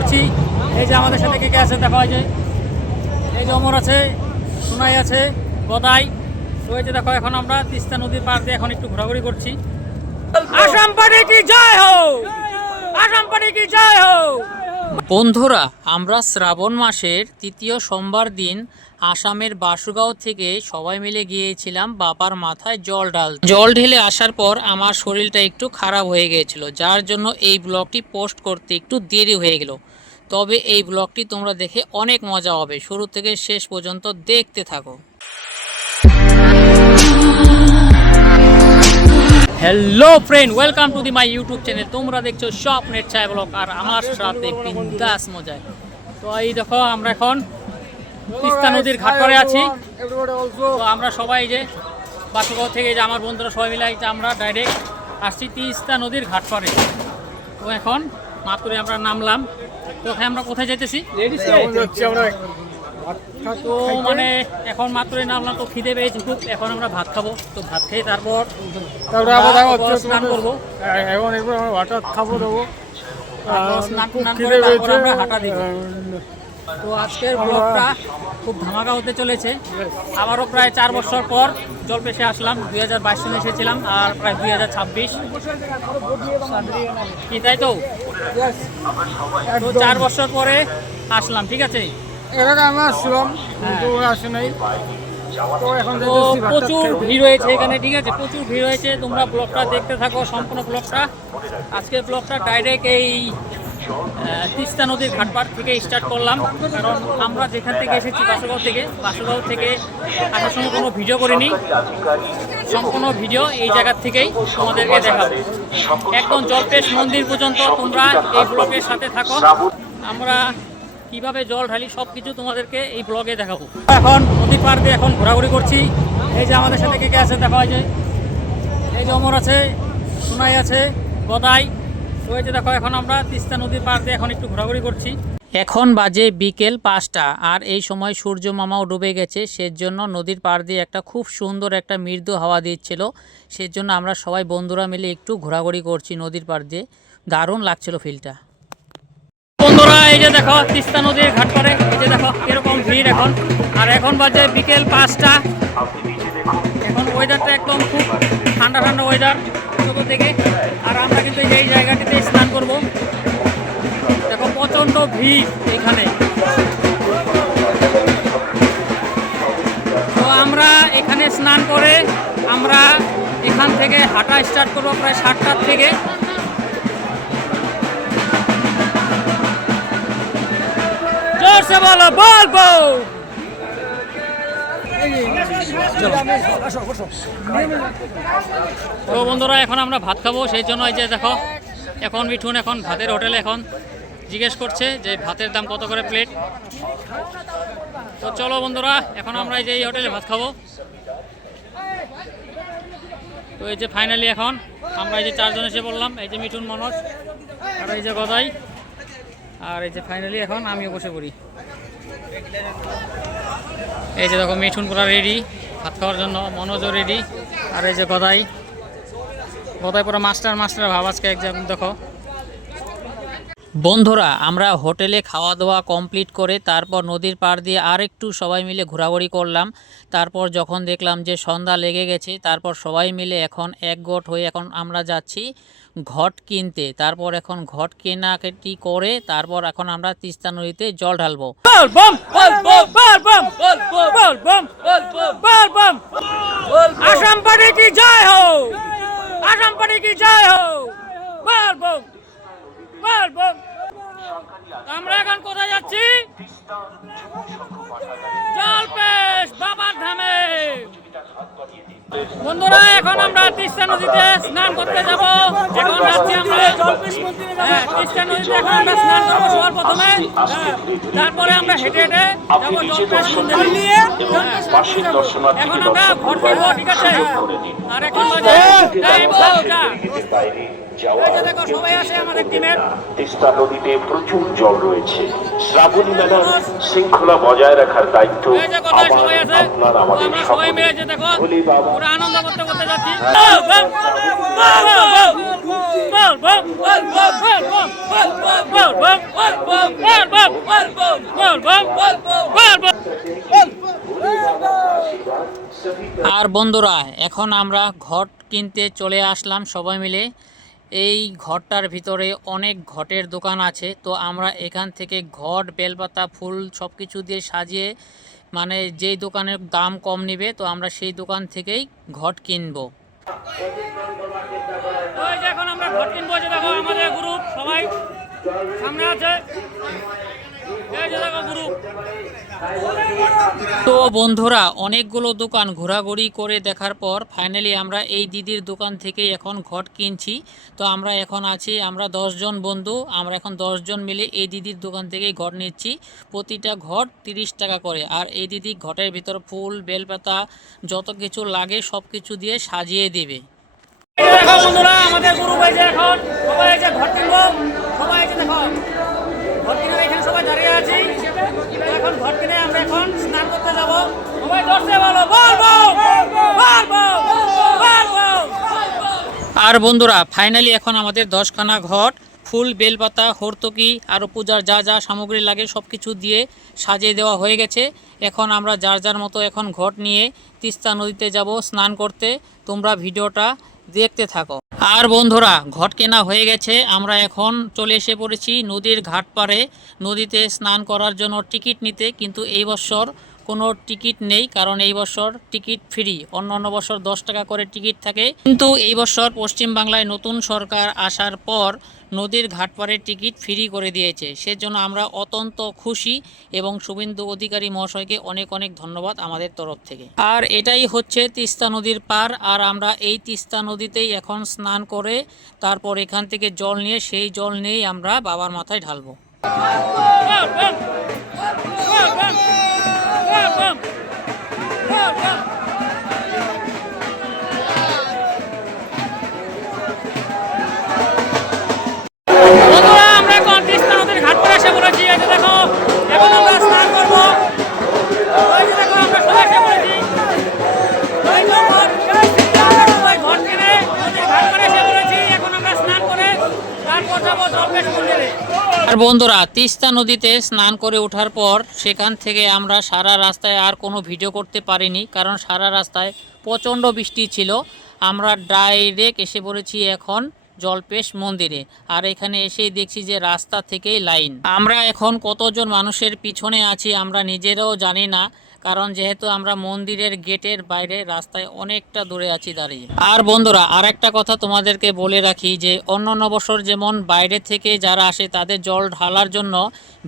করছি। এই যে আমাদের সাথে কে কে আছে দেখো, এই যে অমর আছে, সোনাই আছে, গদাই। তো এই যে দেখো এখন আমরা তিস্তা নদীর পাড় দিয়ে এখন একটু ঘোরাঘুরি করছি। আসাম পার্টি কি জয় হো, আসাম পার্টি কি জয় হো। বন্ধুরা, আমরা শ্রাবণ মাসের তৃতীয় সোমবার দিন আসামের বাসুগাঁও থেকে সবাই মিলে গিয়েছিলাম বাবার মাথায় জল ঢেলে আসার পর আমার শরীরটা একটু খারাপ হয়ে গিয়েছিল, যার জন্য এই ব্লগটি পোস্ট করতে একটু দেরি হয়ে গেল। তবে এই ব্লগটি তোমরা দেখে অনেক মজা হবে, শুরু থেকে শেষ পর্যন্ত দেখতে থাকো। Hello friend, welcome to the my YouTube channel. তোমরা দেখছো স্বপ্নের ছায়া ব্লগ, আর আমার সাথে বিন্দাস মজায়। তো এই দেখো আমরা এখন তিস্তা নদীর ঘাট করে আছি। তো আমরা সবাই যে বাসুগাঁও থেকে যে আমার বন্ধুরা সবাই মিলে আমরা ডাইরেক্ট আসছি তিস্তা নদীর ঘাট করে। তো এখন মাত্রই আমরা নামলাম। তো ওখানে আমরা কোথায় যেতেছি? তো মানে এখন মাত্রই নামলাম, তো খিদে পেয়েছি খুব। এখন আমরা ভাত খাবো, তো ভাত খেয়ে তারপর স্নান করবো। আমরা হাঁটা দিব। তো আজকের ব্লগটা খুব ধামাকা হতে চলেছে। আবারও প্রায় 4 বছর পর জলপেশে আসলাম। 2022 সালে এসেছিলাম, আর প্রায় 2026 কি, তাই তো? 4 বছর পরে আসলাম, ঠিক আছে। প্রচুর ভিড় হয়েছে এখানে, ঠিক আছে, প্রচুর ভিড় হয়েছে। তোমরা ব্লগটা দেখতে থাকো, সম্পূর্ণ ব্লগটা। আজকের ব্লগটা ডাইরেক্ট এই তিস্তা নদীর ঘাটপাড় থেকে স্টার্ট করলাম, কারণ আমরা যেখান থেকে এসেছি বাসুগাঁও থেকে আসার সময় কোনো ভিডিও করিনি। সম্পূর্ণ ভিডিও এই জায়গার থেকেই তোমাদেরকে দেখাবো, একদম জলপেশ মন্দির পর্যন্ত। তোমরা এই ব্লগের সাথে থাকো, আমরা কিভাবে জল ঢালি সব কিছু তোমাদেরকে এই ব্লগে দেখাবো। এখন নদীর পাড় দিয়ে এখন ঘোরাঘুরি করছি। এই যে আমাদের সাথে কে কে আছে দেখো, এই যে অমর আছে, সোনাই আছে, গদাই। তো এই যে দেখো এখন আমরা তিস্তা নদীর পাড় দিয়ে এখন একটু ঘোরাঘুরি করছি। এখন বাজে বিকেল 5টা, আর এই সময় সূর্য মামাও ডুবে গেছে। সেজন্য নদীর পাড় দিয়ে একটা খুব সুন্দর একটা মৃদু হাওয়া দিচ্ছিল। সেজন্য আমরা সবাই বন্ধুরা মিলে একটু ঘোরাঘুরি করছি নদীর পাড় দিয়ে। দারুণ লাগছিল ফিলটা। বন্ধুরা, এই যে দেখো তিস্তা নদীর ঘাট পাড়ে, এই যে দেখো এরকম ভিড় এখন। আর এখন বাজে বিকেল 5টা। এখন ওয়েদারটা একদম খুব ঠান্ডা ঠান্ডা ওয়েদার ছোট থেকে। আর আমরা কিন্তু এই জায়গাটিতে স্নান করব। দেখো প্রচণ্ড ভিড় এখানে। তো আমরা এখানে স্নান করে আমরা এখান থেকে হাঁটা স্টার্ট করবো প্রায় 7টার থেকে। জোরসে বলো, বলবো। তো বন্ধুরা, এখন আমরা ভাত খাবো, সেই জন্য এই যে দেখো এখন মিঠুন এখন ভাতের হোটেলে এখন জিজ্ঞেস করছে যে ভাতের দাম কত করে প্লেট। তো চলো বন্ধুরা, এখন আমরা এই যে এই হোটেলে ভাত খাবো। তো এই যে ফাইনালি এখন আমরা এই যে 4 জন এসে বললাম, এই যে মিঠুন, মনোজ আর এই যে গদাই। আর এই যে ফাইনালি এখন আমিও বসে পড়ি। এই যে দেখো মিঠুন পুরা রেডি ভাত খাওয়ার জন্য, মনোজও রেডি। আর এই যে গদাই পুরো মাস্টার ভাব আজকে একদম। দেখো বন্ধুরা, আমরা হোটেলে খাওয়া দাওয়া কমপ্লিট করে তারপর নদীর পাড় দিয়ে আর একটু সবাই মিলে ঘোরাঘুরি করলাম। তারপর যখন দেখলাম যে সন্ধ্যা লেগে গেছে, তারপর সবাই মিলে এখন একগোট হয়ে এখন আমরা যাচ্ছি ঘট কিনতে। তারপর এখন ঘট কেনাকাটি করে তারপর এখন আমরা তিস্তা নদীতে জল ঢালবো। আসাম পার্টি কি জয় হো, আসাম পার্টি কি জয় হো। আমরা এখন কোথায় যাচ্ছি? জলপেশ বাবার ধামে। বন্ধুরা, এখন আমরা তিস্তা নদীতে স্নান করতে যাব। এখন যাচ্ছি আমরা তিস্তা নদীতে। এখন আমরা স্নান করবো সবার প্রথমে, তারপরে আমরা হেঁটে হেঁটে যাবো জলপেশ মন্দিরে। এখন আমরা ঘর করবো, ঠিক আছে। আর এখন বাজে টাইম 7টা। তিস্তা নদীতে প্রচুর জল রয়েছে। শ্রাবণী মেলার শৃঙ্খলা বজায় রাখার দায়িত্ব আপনার আমাদের সকলের। আনন্দ করতে করতে যাচ্ছি। আর বন্ধুরা এখন আমরা ঘট কিনতে চলে আসলাম সবাই মিলে। এই ঘরটার ভিতরে অনেক ঘটের দোকান আছে, তো আমরা এখান থেকে ঘট, বেলপাতা, ফুল সব কিছু দিয়ে সাজিয়ে, মানে যেই দোকানের দাম কম নেবে তো আমরা সেই দোকান থেকেই ঘট কিনবো। এখন আমরা ঘট কিনবো, যে দেখো আমাদের গ্রুপ সবাই সামনে আছে। তো বন্ধুরা অনেকগুলো দোকান ঘোরাঘুরি করে দেখার পর ফাইনালি আমরা এই দিদির দোকান থেকে এখন ঘট কিনছি। তো আমরা এখন আছি, আমরা 10 জন বন্ধু, আমরা এখন 10 জন মিলে এই দিদির দোকান থেকে ঘট নিচ্ছি। প্রতিটা ঘট 30 টাকা করে। আর এই দিদি ঘটের ভিতর ফুল, বেলপাতা যত কিছু লাগে সব কিছু দিয়ে সাজিয়ে দেবে। দেখো বন্ধুরা আমাদের গ্রুপ আছে, এখন সবাই আছে ঘট কিনবো, সবাই আছে দেখো ঘট কিনে এখানে সবাই দাঁড়িয়ে আছি। এখন ঘট কিনে আমরা এখন স্নান করতে যাবো। সবাই দর্শে বলো বল বল বল বল বল। আর বন্ধুরা ফাইনালি এখন আমাদের 10খানা ঘট ফুল, বেলপাতা, হর্তকি আর পূজার যা যা সামগ্রী লাগে সব কিছু দিয়ে সাজিয়ে দেওয়া হয়ে গেছে। এখন আমরা যার যার মতো এখন ঘট নিয়ে তিস্তা নদীতে যাব স্নান করতে। তোমরা ভিডিওটা দেখতে থাকো। আর বন্ধুরা ঘট কেনা হয়ে গেছে, আমরা এখন চলে এসে পড়েছি নদীর ঘাট পাড়ে নদীতে স্নান করার জন্য টিকিট নিতে। কিন্তু এই বছর কোনো টিকিট নেই, কারণ এই বছর টিকিট ফ্রি। অন্য বছর 10 টাকা করে টিকিট থাকে, কিন্তু এই বছর পশ্চিমবাংলায় নতুন সরকার আসার পর নদীর ঘাট পাড়ে টিকিট ফ্রি করে দিয়েছে। সেজন্য আমরা অত্যন্ত খুশি এবং শুভেন্দু অধিকারী মহাশয়কে অনেক অনেক ধন্যবাদ আমাদের তরফ থেকে। আর এটাই হচ্ছে তিস্তা নদীর পার। আর আমরা এই তিস্তা নদীতেই এখন স্নান করে তারপর এখান থেকে জল নিয়ে সেই জল নিয়েই আমরা বাবার মাথায় ঢালবো। আর বন্ধুরা তিস্তা নদীতে স্নান করে ওঠার পর সেখান থেকে আমরা সারা রাস্তায় আর কোনো ভিডিও করতে পারিনি, কারণ সারা রাস্তায় প্রচণ্ড বৃষ্টি ছিল। আমরা ডাইরেক্ট এসে পড়েছি এখন জলপেশ মন্দিরে। আর এখানে এসেই দেখছি যে রাস্তা থেকেই লাইন। আমরা এখন কতজন মানুষের পিছনে আছি আমরা নিজেরাও জানি না, কারণ যেহেতু আমরা মন্দিরের গেটের বাইরে রাস্তায় অনেকটা দূরে আছি দাঁড়িয়ে। আর বন্ধুরা আর একটা কথা তোমাদেরকে বলে রাখি যে অন্য বছর যেমন বাইরে থেকে যারা আসে তাদের জল ঢালার জন্য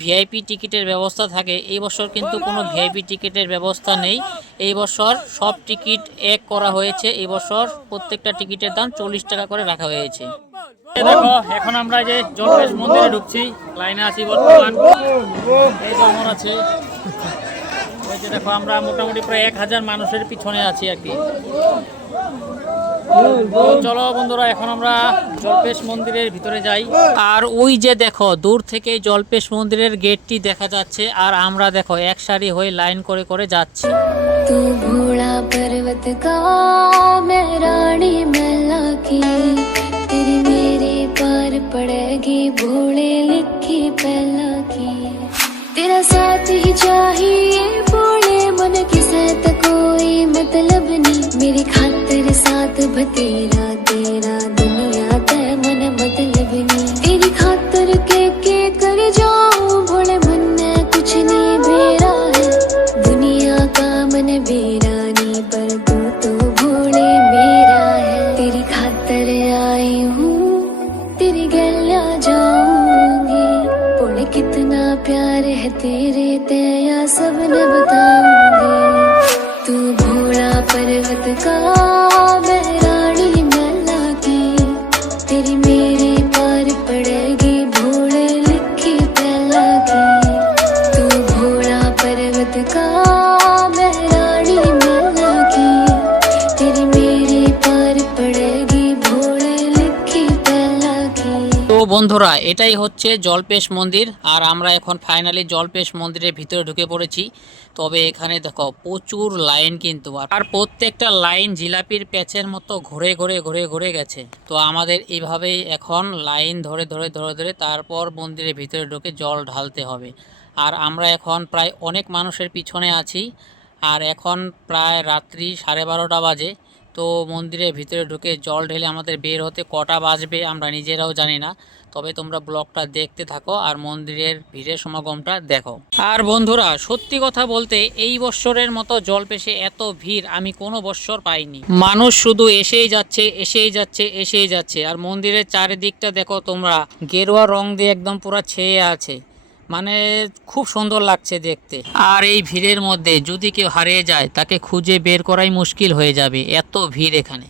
ভিআইপি টিকিটের ব্যবস্থা থাকে, এই বছর কিন্তু কোনো ভিআইপি টিকিটের ব্যবস্থা নেই। এই বছর সব টিকিট এক করা হয়েছে। এই বছর প্রত্যেকটা টিকিটের দাম 40 টাকা করে রাখা হয়েছে। দেখো এখন আমরা যে জলপেশ মন্দিরে ঢুকছি, লাইনে আছি বর্তমান। এই যেমন আছে ওই যে দেখো আমরা মোটামুটি প্রায় 1000 মানুষের পিছনে আছি আর কি। চলো বন্ধুরা এখন আমরা জলপেশ মন্দিরের ভিতরে যাই। আর ওই যে দেখো দূর থেকে জলপেশ মন্দিরের গেটটি দেখা যাচ্ছে, আর আমরা দেখো এক সারি হয়ে লাইন করে করে যাচ্ছি। तू भोला पर्वत का मैं रानी मैला की, तेरी मेरे पार पड़ेगी भोले लिखी पहला की। तेरा साथ ही चाहिए भोले मन किसे तो कोई मतलब नहीं, मेरी खातिर साथ बतेरा तेरा दुनिया ते मन मतलब नहीं। तेरी खातिर के कर जाऊं भोले मन में कुछ नहीं बेरा है, दुनिया का मन बेरा नहीं पर तू तो भोले मेरा है। तेरी खातिर आई हूँ तेरी गलियां जाऊंगी, भोले कितना प्यार है तेरे तेया सबने बताऊंगी। तू भोला पर्वत का मैं रानी मैला की, तेरी मेरे पार पड़ेगी भोले लिखी पहला की। तू भोला पर्वत का मैं रानी मैला की, तेरी मेरे पार पड़ेगी भोले लिखी पहला की। তো বন্ধুরা, এটাই হচ্ছে জলপেশ মন্দির, আর আমরা এখন ফাইনালি জলপেশ মন্দিরের ভিতরে ঢুকে পড়েছি। তবে এখানে দেখো প্রচুর লাইন কিন্তু, আর প্রত্যেকটা লাইন জিলাপির প্যাচের মতো ঘুরে ঘুরে ঘুরে ঘুরে গেছে। তো আমাদের এইভাবেই এখন লাইন ধরে ধরে ধরে ধরে তারপর মন্দিরের ভিতরে ঢুকে জল ঢালতে হবে। আর আমরা এখন প্রায় অনেক মানুষের পিছনে আছি, আর এখন প্রায় রাত্রি 12:30 বাজে। তো মন্দিরের ভিতরে ঢুকে জল ঢেলে আমাদের বের হতে কটা বাজবে আমরা নিজেরাও জানি না। তবে তোমরা ব্লগটা দেখতে থাকো আর মন্দিরের ভিড়ের সমাগমটা দেখো। আর বন্ধুরা, সত্যি কথা বলতে এই বৎসরের মতো জলপেশে এত ভিড় আমি কোনো বৎসর পাইনি। মানুষ শুধু এসেই যাচ্ছে এসেই যাচ্ছে এসেই যাচ্ছে। আর মন্দিরের চারিদিকটা দেখো তোমরা, গেরুয়া রং দিয়ে একদম পুরো ছেয়ে আছে, মানে খুব সুন্দর লাগছে দেখতে। আর এই ভিড়ের মধ্যে যদি কেউ হারিয়ে যায় তাকে খুঁজে বের করাই মুশকিল হয়ে যাবে, এত ভিড় এখানে।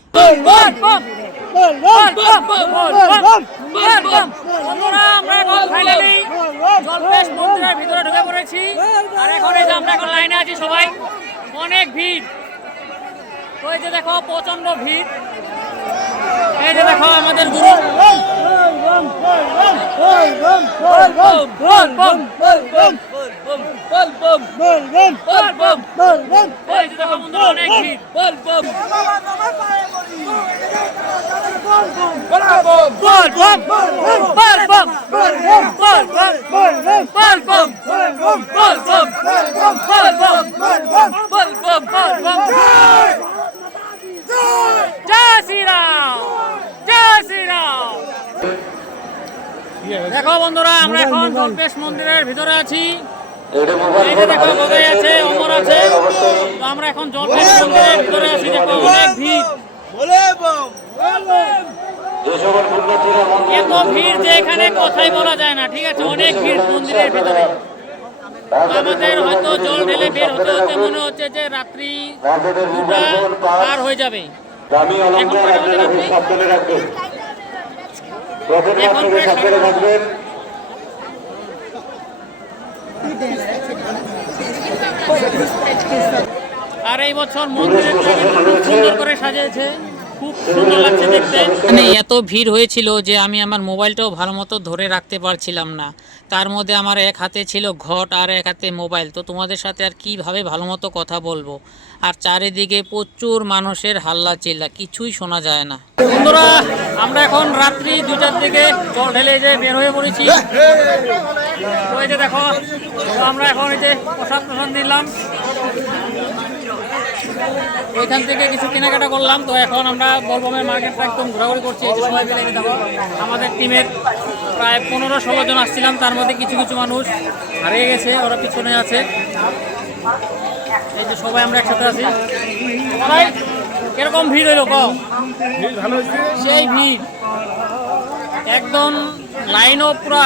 মন্দিরের ভিতরে ঢুকে পড়েছি, আর এখন এই যে আমরা এখন লাইনে আছি সবাই, অনেক ভিড়। তো এই যে দেখো প্রচন্ড ভিড়, এই যে দেখো আমাদের গুরু, অনেক ভিড়। জয় শ্রীরাম, জয় শ্রীরাম। দেখো বন্ধুরা, আমরা এখন জলপেশ মন্দিরের ভিতরে আছি। এই যে দেখো গদাই আছে, অমর আছে। তো আমরা এখন জলপেশ মন্দিরের ভিতরে আছি। দেখো অনেক ভিড়, এত ভিড় যে এখানে কথাই বলা যায় না, ঠিক আছে? অনেক ভিড় মন্দিরের ভিতরে। আমাদের হয়তো জল ঢেলে বের হতে হতে মনে হচ্ছে যে রাত্রি 2টা পার হয়ে যাবে। এখন প্রায় আর এই বছর মন্দিরটা খুব সুন্দর করে সাজিয়েছে, খুব সুন্দর লাগছে দেখতে। মানে এত ভিড় হয়েছিল যে আমি আমার মোবাইলটাও ভালো মতো ধরে রাখতে পারছিলাম না। তার মধ্যে আমার এক হাতে ছিল ঘট আর এক হাতে মোবাইল। তো তোমাদের সাথে আর কিভাবে ভালো মতো কথা বলবো। আর চারিদিকে প্রচুর মানুষের হাল্লা চিল্লা, কিছুই শোনা যায় না। বন্ধুরা, আমরা এখন রাত্রি 2টার দিকে জল ঢেলে যে বের হয়ে পড়েছি। ওই যে দেখো, আমরা এখন এই যে প্রসাদ নিলাম, ওইখান থেকে কিছু কেনাকাটা করলাম। তো এখন আমরা বলবমের মার্কেটটা একদম ঘোরাঘুরি করছি। সবাই মিলে দেখো, আমাদের টিমের প্রায় 15-16 জন আসছিলাম, তার মধ্যে কিছু কিছু মানুষ হারিয়ে গেছে, ওরা পিছনে আছে। এই যে সবাই আমরা একসাথে আছি। ভাই কিরকম ভিড় হইল কম? সেই ভিড় একদম, লাইনও পুরা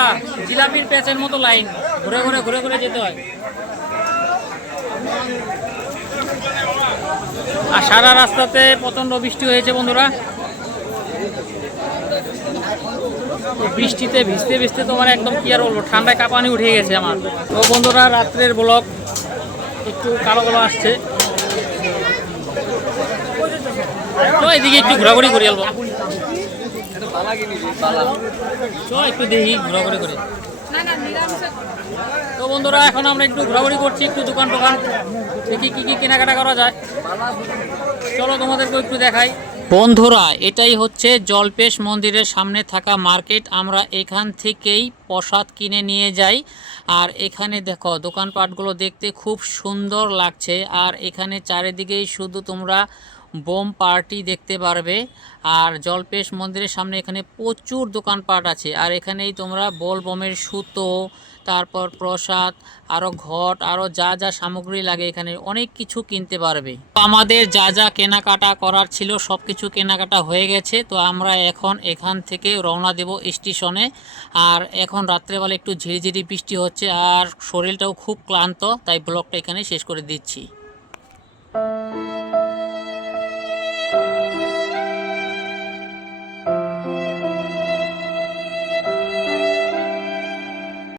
জিলাপির প্যাচের মতো লাইন, ঘুরে ঘুরে ঘুরে ঘুরে যেতে হয়। আর সারা রাস্তাতে প্রচন্ড বৃষ্টি হয়েছে বন্ধুরা। বৃষ্টিতে ভিজতে ভিজতে তোমার একদম কি আর বলবো, ঠান্ডায় কাঁপানি উঠে গেছে আমার। তো বন্ধুরা, রাত্রের ব্লগ একটু কালো কালো আসছে, তো এদিকে একটু ঘোরাঘুরি করে আলবো, একটু দেখি ঘোরাঘুরি করে। তো বন্ধুরা, এখন আমরা একটু ঘোরাঘুরি করছি, একটু দোকান টোকান দেখি কি কি কেনাকাটা করা যায়। চলো তোমাদেরকে একটু দেখাই। বন্ধুরা, এটাই হচ্ছে জলপেশ মন্দিরের সামনে থাকা মার্কেট। আমরা এখান থেকেই প্রসাদ কিনে নিয়ে যাই। আর এখানে দেখো দোকানপাটগুলো দেখতে খুব সুন্দর লাগছে। আর এখানে চারিদিকেই শুধু তোমরা বোম পার্টি দেখতে পারবে। আর জলপেশ মন্দিরের সামনে এখানে প্রচুর দোকানপাট আছে। আর এখানেই তোমরা বল বোমের সুতো, তারপর প্রসাদ, আরও ঘট, আরও যা যা সামগ্রী লাগে এখানে অনেক কিছু কিনতে পারবে। আমাদের যা যা কেনাকাটা করার ছিল সব কিছু কেনাকাটা হয়ে গেছে। তো আমরা এখন এখান থেকে রওনা দেব স্টেশনে। আর এখন রাত্রেবেলা একটু ঝিরিঝিরি বৃষ্টি হচ্ছে, আর শরীরটাও খুব ক্লান্ত, তাই ব্লগটা এখানে শেষ করে দিচ্ছি।